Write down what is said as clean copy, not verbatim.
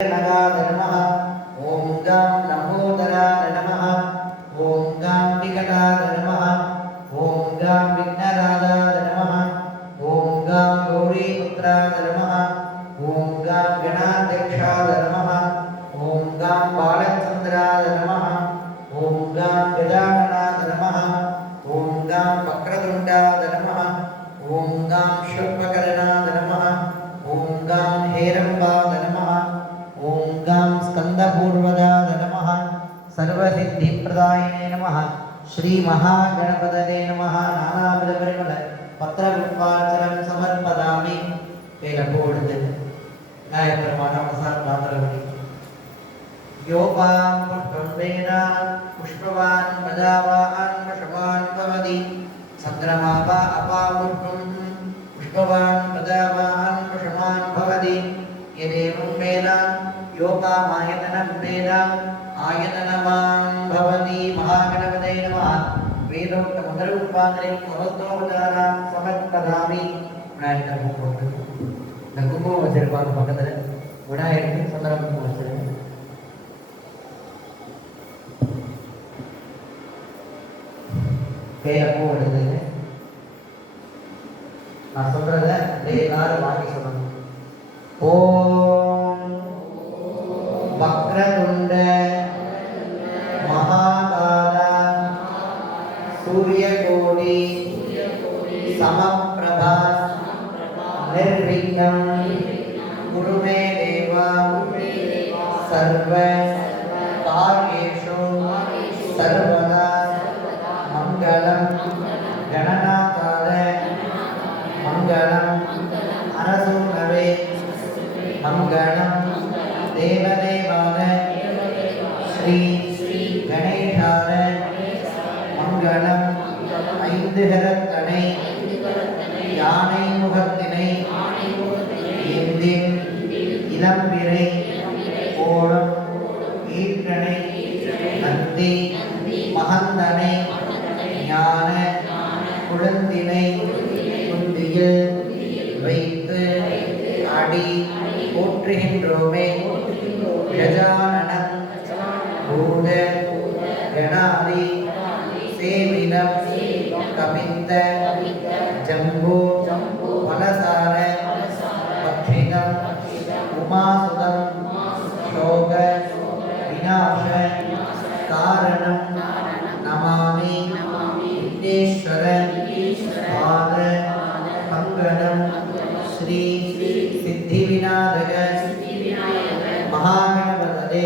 नगाय नमः। ओम गं लंबोदराय नमः। ओम गं विकटाय नमः। ओम गं विघ्नराजाय नमः। ओम गं गौरीपुत्राय नमः। ओम गं गणाध्यक्षाय नमः। ओम गं बालचन्द्राय नमः। ओम गं गजाननाय नमः। ओम गं वक्रतुण्डाय नमः। ओम गं शूर्पकर्णाय नमः। ओम गं हेरम्बाय नमः। ओम गं स्कंदपूर्वजाय नमः। सर्वसिद्धिप्रदायिने नमः। श्री महागणपतये नमः। नानाविधपरिमल पत्रपुष्पार्चनं समर्पयामि. वेलपोडुदु नायकप्रमाणमसात् पात्रवति योपां पुष्पं वेद पुष्पवान् प्रजावान् वशवान् भवति चन्द्रमापा अपापुष्पं पुष्पवान् प्रजावान् वशवान् भवति यदेवं वेद योपामायतनं वेद आयतनवान् भवति. महागणपतये नमः. वेदोक्तमन्त्रोपादने नमस्तोपचारां समर्पयामि. விநாயகர் போட்டு இந்த குங்குமம் வச்சிருப்பாங்க பக்கத்தில் விநாயகருக்கு சந்தனம் குங்குமம் வச்சிருக்கேன். பேரை பூ எடுத்து நான் சொல்றத எல்லாரும் வாங்கி சொல்லணும். ஓம் வக்ரதுண்ட மகாகால சூரியகோடி சமப்பிரபா निर्विघ्नं कुरु मे देव सर्व कार्येषु सर्वदा मङ्गलं गणनाकाल मङ्गलं अनसूनवे मङ्गलं देवदेवाय श्री गणेशाय मङ्गलं ऐந்துहरतने யானை முகத்தினை ஏந்தின் இளம்பிறை ஓடும் ஈற்றனை நந்தி மகந்தனை ஞான குழந்தினை குந்தியில் வைத்து அடி போற்றுகின்றோமே. கஜானனம் பூத கணாதி சேவினம் கபிந்த जम्बो फलसार पक्षिणं उमासुतं शोक विनाश कारणं नमामि विघ्नेश्वर पाद पंकजं श्री सिद्धिविनायक महागणपतये